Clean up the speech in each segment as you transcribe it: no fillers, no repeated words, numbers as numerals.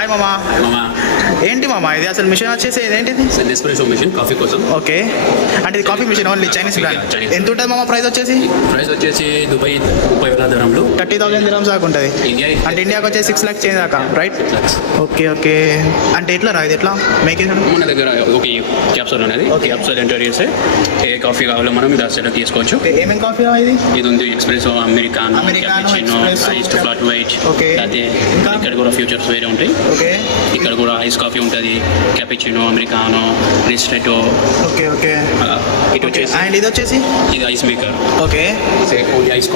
Hi మామా. మామా ఏంటి మామా ఇది అసలు మిషన్ వచ్చేసి ఏంటిది? ఎస్ప్రెసో మిషన్ కాఫీ కోసం. ఓకే, అంటే ఇది coffee machine only Chinese brand. ఎంత ఉంటుంది మామా ప్రైస్ వచ్చేసి? ప్రైస్ వచ్చేసి దుబాయ్ 30,000 దిరహాంలు, 30,000 dirhams దాకా ఉంటుంది. ఇండియా అంటే ఇండియాకి వచ్చే 6 lakhs చేంజ్ దాకా, రైట్? Okay okay. అంటే ఎట్లా రా ఇది ఎట్లా మేక్ మన దగ్గర ఒక క్యాప్సూల్ అనేది క్యాప్సూల్ ఎంటర్ చేస్తే ఏ కాఫీ కావాలో మనం ఇది సెలెక్ట్ తీసుకోవచ్చు. ఏమేమి కాఫీ ఇది? ఇది ఉంది espresso, americano, cappuccino, iced flat white. అదే ఇక్కడ కూడా ఫ్యూచర్స్ వేరే ఉంటాయి. ఓకే, ఇక్కడ కూడా ఐస్ కాఫీ ఉంటుంది, cappuccino, americano, ristretto. Okay okay. ఇటు వచ్చేసి అండ్ ఇది వచ్చేసి ఇది ice maker. Okay, ice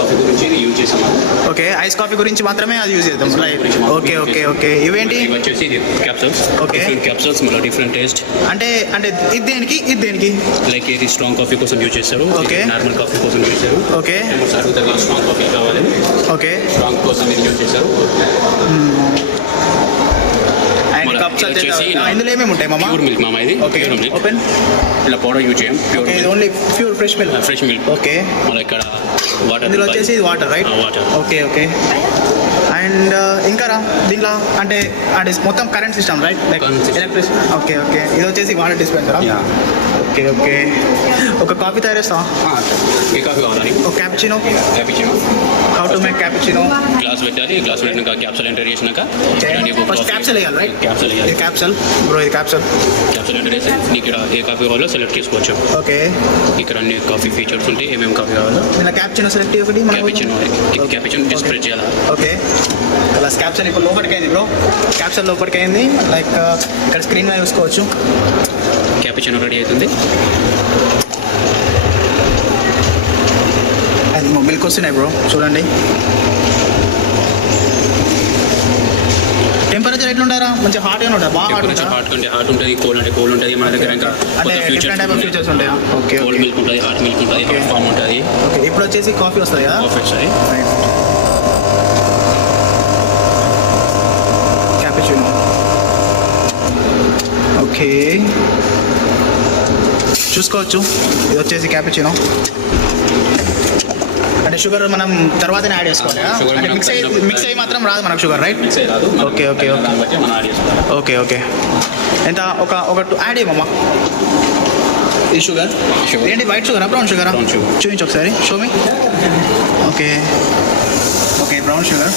coffee గురించి యూజ్ చేసాము. ఓకే, ఐస్ కాఫీ గురించి మాత్రమే అది యూజ్ చేద్దాం, రైట్? Okay okay okay. ఇవేంటి? ఇవి వచ్చేసి ఇది క్యాప్సూల్స్. ఓకే, క్యాప్సూల్స్ మళ్ళీ డిఫరెంట్ టేస్ట్. అంటే అంటే ఇది దేనికి ఇది దేనికి? లైక్ ఇది స్ట్రాంగ్ కాఫీ కోసం యూజ్ చేస్తారు, ఓకే. నార్మల్ కాఫీ కోసం యూజ్ చేస్తారు. ఓకే అడుగుతారు స్ట్రాంగ్ కాఫీ కావాలి, ఓకే. స్ట్రాంగ్ కోసం ఇది యూజ్ చేస్తారు. అండ్ కప్స్ వచ్చేసి ఇందులో ఏమేమి ఉంటాయి మామా? ప్యూర్ మిల్క్ మామా, ఇది ఓకే. Pure milk. ఓపెన్. ఇలా పౌడర్ యూజ్ చేయం, ప్యూర్ ఓకే, ఇది only pure fresh milk. Fresh milk. Okay, మళ్ళీ ఇక్కడ వాటర్. ఇందులో వచ్చేసి ఇది water, right? Water. Okay okay. And ఇంకా రా దీంట్లో అంటే అంటే మొత్తం current system, right? Like Current system. Electricity. Okay okay. ఇది వచ్చేసి వాటర్ డిస్పెన్సరా? Okay okay. ఒక కాఫీ తయారు చేస్తావా? ఏ కాఫీ కావాలని? ఒక cappuccino. Cappuccino. How to make cappuccino? Glass పెట్టాలి, గ్లాస్ పెట్టినాక క్యాప్సూల్ ఎంటర్ చేసినాక ఫస్ట్ క్యాప్సూల్ వేయాలి, రైట్? క్యాప్సూల్ వేయాలి. ఇది క్యాప్సూల్ బ్రో, ఇది క్యాప్సూల్. క్యాప్సూల్ ఎంటర్ చేసి నీకు ఇక్కడ ఏ కాఫీ కావాలో సెలెక్ట్ చేసుకోవచ్చు. ఓకే, ఇక్కడ అన్ని కాఫీ ఫీచర్స్ ఉంటాయి, ఏమేమి కాఫీ కావాలో. ఇలా క్యాప్చినో సెలెక్ట్ ఒకటి మనం. క్యాపుచినో, క్యాపుచినో డిస్ప్రెస్ చేయాలి. ఓకే, అలా క్యాప్సూల్ ఇప్పుడు లోపలికి అయింది బ్రో, క్యాప్సూల్ లోపలికి అయింది. లైక్ ఇక్కడ స్క్రీన్ మీద చూసుకోవచ్చు. క్యాపుచినో రెడీ అవుతుంది. అది మిల్క్ వస్తున్నాయి బ్రో, చూడండి. టెంపరేచర్ ఎట్లుంటారా? మంచి హాట్గా ఉంటారా? బాగా హాట్ కొంచెం ఉంటారా? హాట్ అంటే హాట్ ఉంటుంది, కోల్డ్ అంటే కోల్డ్ ఉంటుంది. మన దగ్గర ఇంకా అంటే డిఫరెంట్ టైప్ ఆఫ్ ఫీచర్స్ ఉంటాయా? ఓకే కోల్డ్ మిల్క్ ఉంటుంది, హాట్ మిల్క్ ఉంటుంది, Okay. హాట్ ఫామ్ ఉంటుంది. ఓకే. ఇప్పుడు వచ్చేసి కాఫీ వస్తుంది కదా? కాఫీ వస్తుంది. క్యాపుచినో. ఓకే, చూసుకోవచ్చు. ఇది వచ్చేసి క్యాపుచినో. అంటే షుగర్ మనం తర్వాతనే యాడ్ చేసుకోవాలి కదా? Sugar అంటే మనం మిక్స్ అయ్యి మాత్రం రాదు మనకు షుగర్, రైట్? మిక్స్ అయ్యి రాదు. Okay, okay, okay. దాన్ని బట్టి మనం యాడ్ చేసుకోవాలి. Okay okay. ఎంత ఒక యాడ్ చేయమమ్మా ఈ షుగర్. ఏంటి వైట్ షుగరా బ్రౌన్ షుగరా? Brown sugar. చూపించు ఒకసారి, Xiaomi. Okay okay, brown sugar.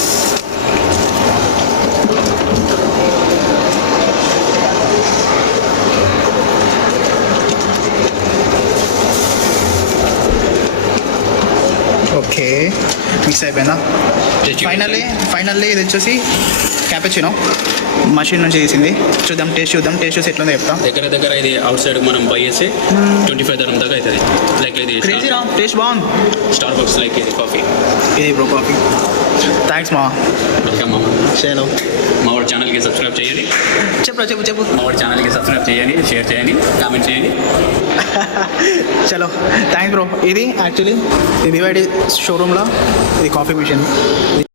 Okay, mix అయిపోయిందా? ఫైనల్లీ ఇది వచ్చేసి క్యాపుచినో మషిన్ నుంచి తీసింది. చూద్దాం, టేస్ట్ చూసి ఎట్లుందో చెప్తాం. దగ్గర ఇది అవుట్ సైడ్ మనం బై చేసి 25 dirham దాకా అవుతుంది. లైక్ ఇది క్రేజీ రా, టేస్ట్ బాగుంది. స్టార్ బక్స్ లైక్ ఇది కాఫీ. ఇది బ్రో కాఫీ. థ్యాంక్స్ మా. వెల్కమ్ మామ. చలో, మా వాడి ఛానల్కి సబ్స్క్రైబ్ చేయండి. చెప్పు. మా వాడి ఛానల్కి సబ్స్క్రైబ్ చేయండి, షేర్ చేయండి, కామెంట్ చేయండి. చలో, థ్యాంక్స్ బ్రో. ఇది యాక్చువల్లీ ఇది BYD షోరూమ్లో ఇది కాఫీ మిషన్.